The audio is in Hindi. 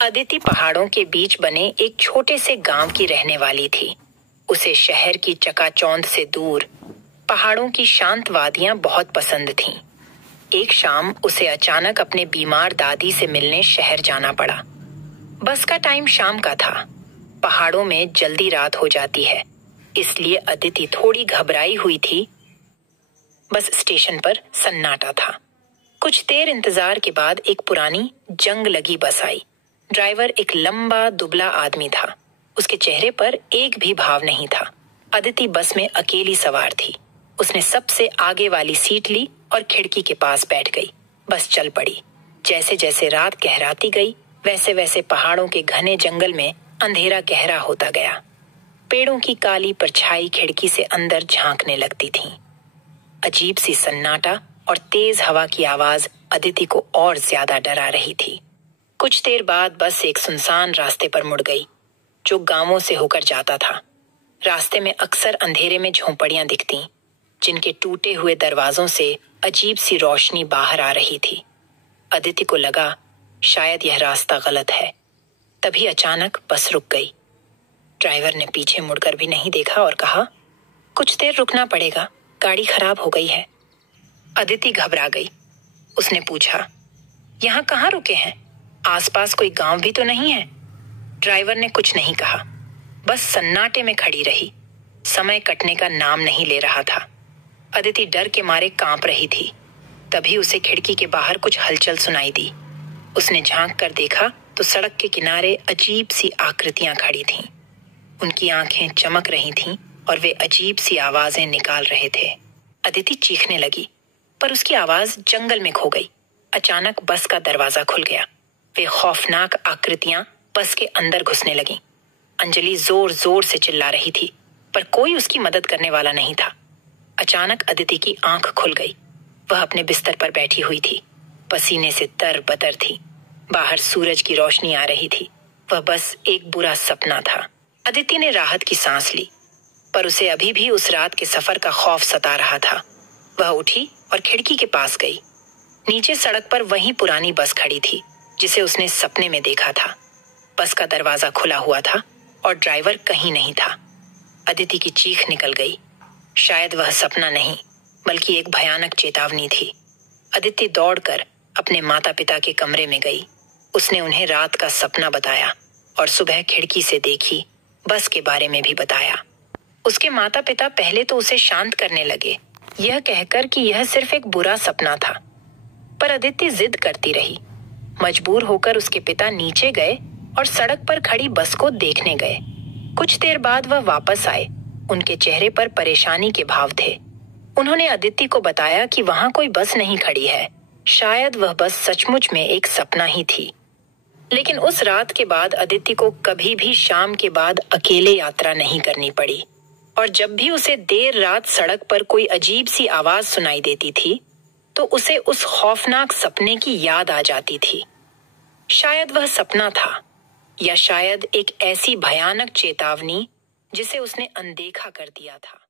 अदिति पहाड़ों के बीच बने एक छोटे से गांव की रहने वाली थी। उसे शहर की चकाचौंध से दूर पहाड़ों की शांत वादियां बहुत पसंद थीं। एक शाम उसे अचानक अपने बीमार दादी से मिलने शहर जाना पड़ा। बस का टाइम शाम का था। पहाड़ों में जल्दी रात हो जाती है, इसलिए अदिति थोड़ी घबराई हुई थी। बस स्टेशन पर सन्नाटा था। कुछ देर इंतजार के बाद एक पुरानी जंग लगी बस आई। ड्राइवर एक लंबा दुबला आदमी था। उसके चेहरे पर एक भी भाव नहीं था। अदिति बस में अकेली सवार थी। उसने सबसे आगे वाली सीट ली और खिड़की के पास बैठ गई। बस चल पड़ी। जैसे जैसे रात गहराती गई, वैसे वैसे पहाड़ों के घने जंगल में अंधेरा गहरा होता गया। पेड़ों की काली परछाई खिड़की से अंदर झांकने लगती थी। अजीब सी सन्नाटा और तेज हवा की आवाज अदिति को और ज्यादा डरा रही थी। कुछ देर बाद बस एक सुनसान रास्ते पर मुड़ गई, जो गांवों से होकर जाता था। रास्ते में अक्सर अंधेरे में झोंपड़ियां दिखतीं, जिनके टूटे हुए दरवाजों से अजीब सी रोशनी बाहर आ रही थी। अदिति को लगा शायद यह रास्ता गलत है। तभी अचानक बस रुक गई। ड्राइवर ने पीछे मुड़कर भी नहीं देखा और कहा, कुछ देर रुकना पड़ेगा, गाड़ी खराब हो गई है। अदिति घबरा गई। उसने पूछा, यहाँ कहाँ रुके हैं? आसपास कोई गांव भी तो नहीं है? ड्राइवर ने कुछ नहीं कहा, बस सन्नाटे में खड़ी रही। समय कटने का नाम नहीं ले रहा था। अदिति डर के मारे कांप रही थी। तभी उसे खिड़की के बाहर कुछ हलचल सुनाई दी। उसने झांक कर देखा तो सड़क के किनारे अजीब सी आकृतियां खड़ी थीं। उनकी आंखें चमक रही थीं और वे अजीब सी आवाजें निकाल रहे थे। अदिति चीखने लगी, पर उसकी आवाज जंगल में खो गई। अचानक बस का दरवाजा खुल गया। वे खौफनाक आकृतियां बस के अंदर घुसने लगीं। अंजलि जोर जोर से चिल्ला रही थी, पर कोई उसकी मदद करने वाला नहीं था। अचानक अदिति की आंख खुल गई। वह अपने बिस्तर पर बैठी हुई थी, पसीने से तर-बतर थी। बाहर सूरज की रोशनी आ रही थी। वह बस एक बुरा सपना था। अदिति ने राहत की सांस ली, पर उसे अभी भी उस रात के सफर का खौफ सता रहा था। वह उठी और खिड़की के पास गई। नीचे सड़क पर वही पुरानी बस खड़ी थी, जिसे उसने सपने में देखा था। बस का दरवाजा खुला हुआ था और ड्राइवर कहीं नहीं था। अदिति की चीख निकल गई। शायद वह सपना नहीं, बल्कि एक भयानक चेतावनी थी। अदिति दौड़कर अपने माता पिता के कमरे में गई। उसने उन्हें रात का सपना बताया और सुबह खिड़की से देखी बस के बारे में भी बताया। उसके माता पिता पहले तो उसे शांत करने लगे, यह कहकर कि यह सिर्फ एक बुरा सपना था, पर अदिति जिद करती रही। मजबूर होकर उसके पिता नीचे गए और सड़क पर खड़ी बस को देखने गए। कुछ देर बाद वह वापस आए। उनके चेहरे पर परेशानी के भाव थे। उन्होंने अदिति को बताया कि वहां कोई बस नहीं खड़ी है। शायद वह बस सचमुच में एक सपना ही थी। लेकिन उस रात के बाद अदिति को कभी भी शाम के बाद अकेले यात्रा नहीं करनी पड़ी। और जब भी उसे देर रात सड़क पर कोई अजीब सी आवाज सुनाई देती थी, तो उसे उस खौफनाक सपने की याद आ जाती थी। शायद वह सपना था, या शायद एक ऐसी भयानक चेतावनी जिसे उसने अनदेखा कर दिया था।